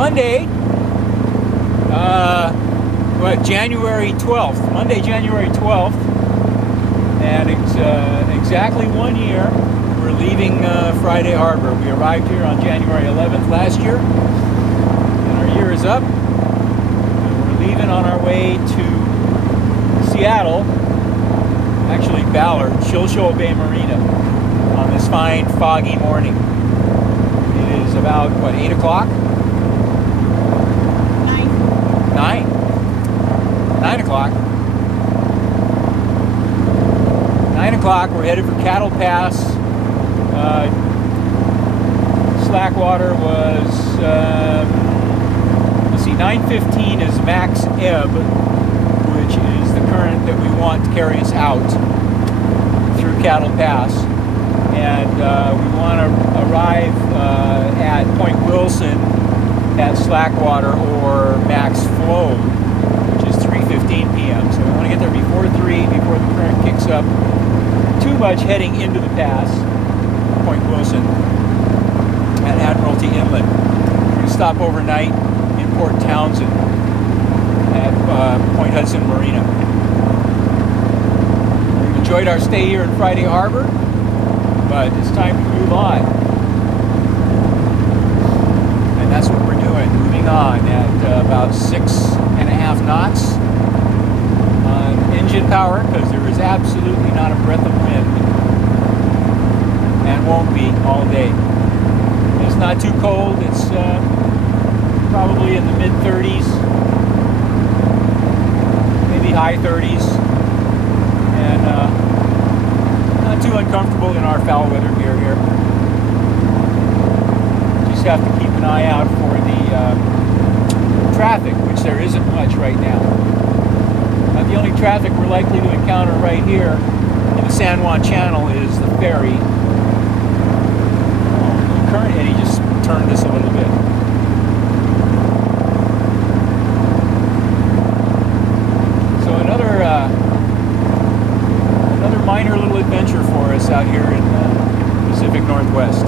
Monday, January 12th. Monday, January 12th. And it's exactly 1 year. We're leaving Friday Harbor. We arrived here on January 11th last year. And our year is up. And we're leaving on our way to Seattle. Actually, Ballard, Shilshaw Bay Marina, on this fine, foggy morning. It is about, what, 8 o'clock? 9 o'clock. 9 o'clock, we're headed for Cattle Pass. Slackwater was, let's see, 9:15 is max ebb, which is the current that we want to carry us out through Cattle Pass. And we want to arrive at Point Wilson at Slackwater or max flow, which is 3:15 p.m. So we want to get there before 3, before the current kicks up too much heading into the pass, Point Wilson at Admiralty Inlet. We're going to stop overnight in Port Townsend at Point Hudson Marina. We've enjoyed our stay here in Friday Harbor, but it's time to move on. And that's what we're doing, moving on at about 6.5 knots on engine power, because there is absolutely not a breath of wind, and won't be all day. It's not too cold. It's probably in the mid-30s, maybe high 30s, and not too uncomfortable in our foul weather gear here. Just have to keep an eye out for the traffic, which there isn't much right now. The only traffic we're likely to encounter right here in the San Juan Channel is the ferry. The current eddy just turned this a little bit. So another minor little adventure for us out here in the Pacific Northwest.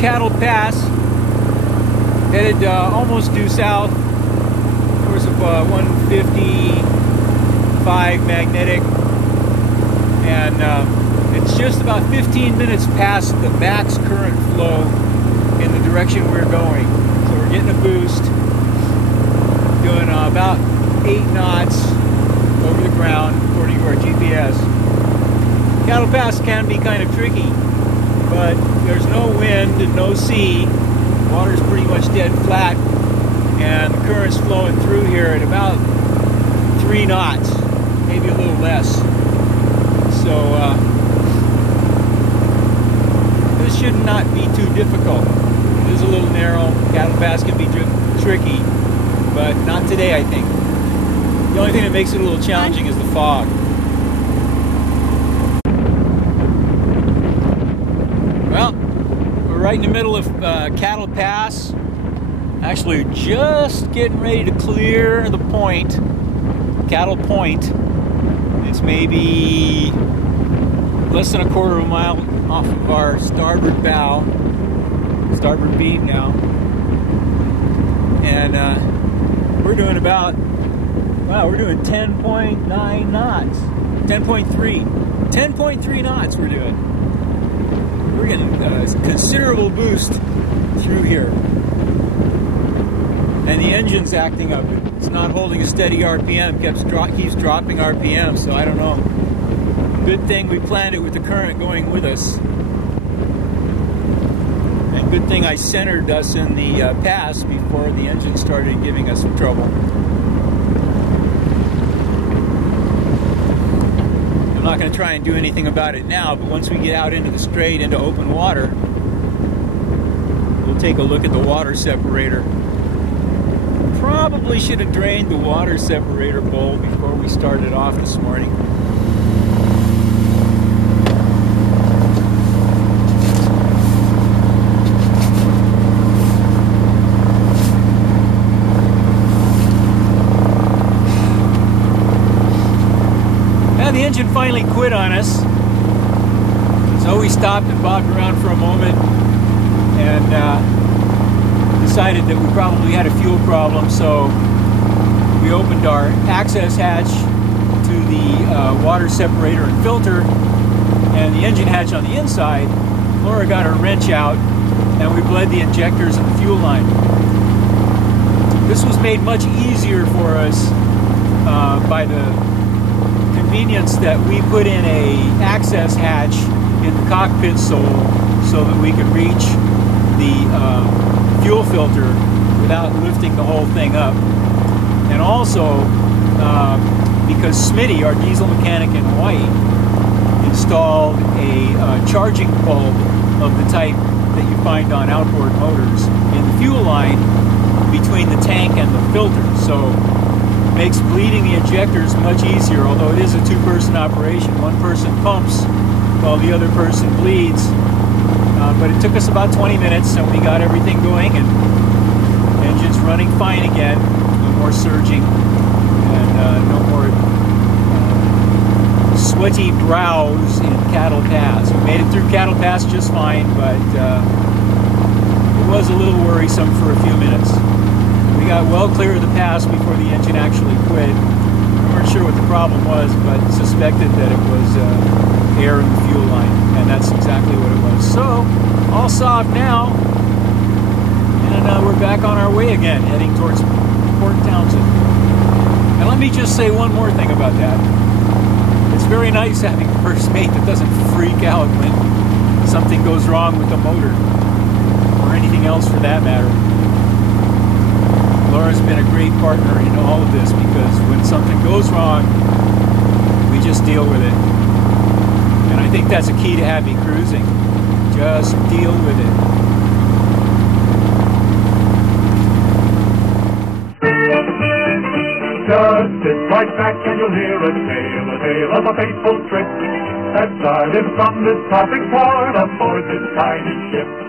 Cattle Pass, headed almost due south, course of 155 magnetic, and it's just about 15 minutes past the max current flow in the direction we're going. So we're getting a boost, doing about 8 knots over the ground according to our GPS. Cattle Pass can be kind of tricky, but there's no wind and no sea. Water's pretty much dead flat, and the current's flowing through here at about 3 knots, maybe a little less. So this should not be too difficult. It is a little narrow. Cattle Pass can be tricky, but not today, I think. The only thing that makes it a little challenging is the fog. Right in the middle of Cattle Pass, actually just getting ready to clear the point, Cattle Point. It's maybe less than a quarter of a mile off of our starboard bow, starboard beam now, and we're doing about, wow, we're doing 10.9 knots, 10.3 knots we're doing. We're getting a considerable boost through here. And the engine's acting up. It's not holding a steady RPM, keeps dropping RPM, so I don't know. Good thing we planned it with the current going with us. And good thing I centered us in the pass before the engine started giving us some trouble. I'm not going to try and do anything about it now, but once we get out into the strait, into open water, we'll take a look at the water separator. Probably should have drained the water separator bowl before we started off this morning. Now the engine finally quit on us. So we stopped and bobbed around for a moment and decided that we probably had a fuel problem, so we opened our access hatch to the water separator and filter and the engine hatch on the inside. Laura got her wrench out and we bled the injectors and the fuel line. This was made much easier for us by the convenience that we put in a access hatch in the cockpit sole so that we could reach the fuel filter without lifting the whole thing up. And also because Smitty, our diesel mechanic in Hawaii, installed a charging bulb of the type that you find on outboard motors in the fuel line between the tank and the filter. So it makes bleeding the injectors much easier, although it is a two-person operation. One person pumps while the other person bleeds. But it took us about 20 minutes and we got everything going and the engine's running fine again. No more surging and no more sweaty brows in Cattle Pass. We made it through Cattle Pass just fine, but it was a little worrisome for a few minutes. We got well clear of the pass before the engine actually quit. We weren't sure what the problem was, but suspected that it was air in the fuel line, and that's exactly what it was. So, all solved now, and we're back on our way again, heading towards Port Townsend. And let me just say one more thing about that. It's very nice having a first mate that doesn't freak out when something goes wrong with the motor, or anything else for that matter. Laura's been a great partner in all of this because when something goes wrong, we just deal with it. And I think that's a key to happy cruising. Just deal with it. Just sit right back and you'll hear a tale of a fateful trip that started from this tropic port aboard this tiny ship.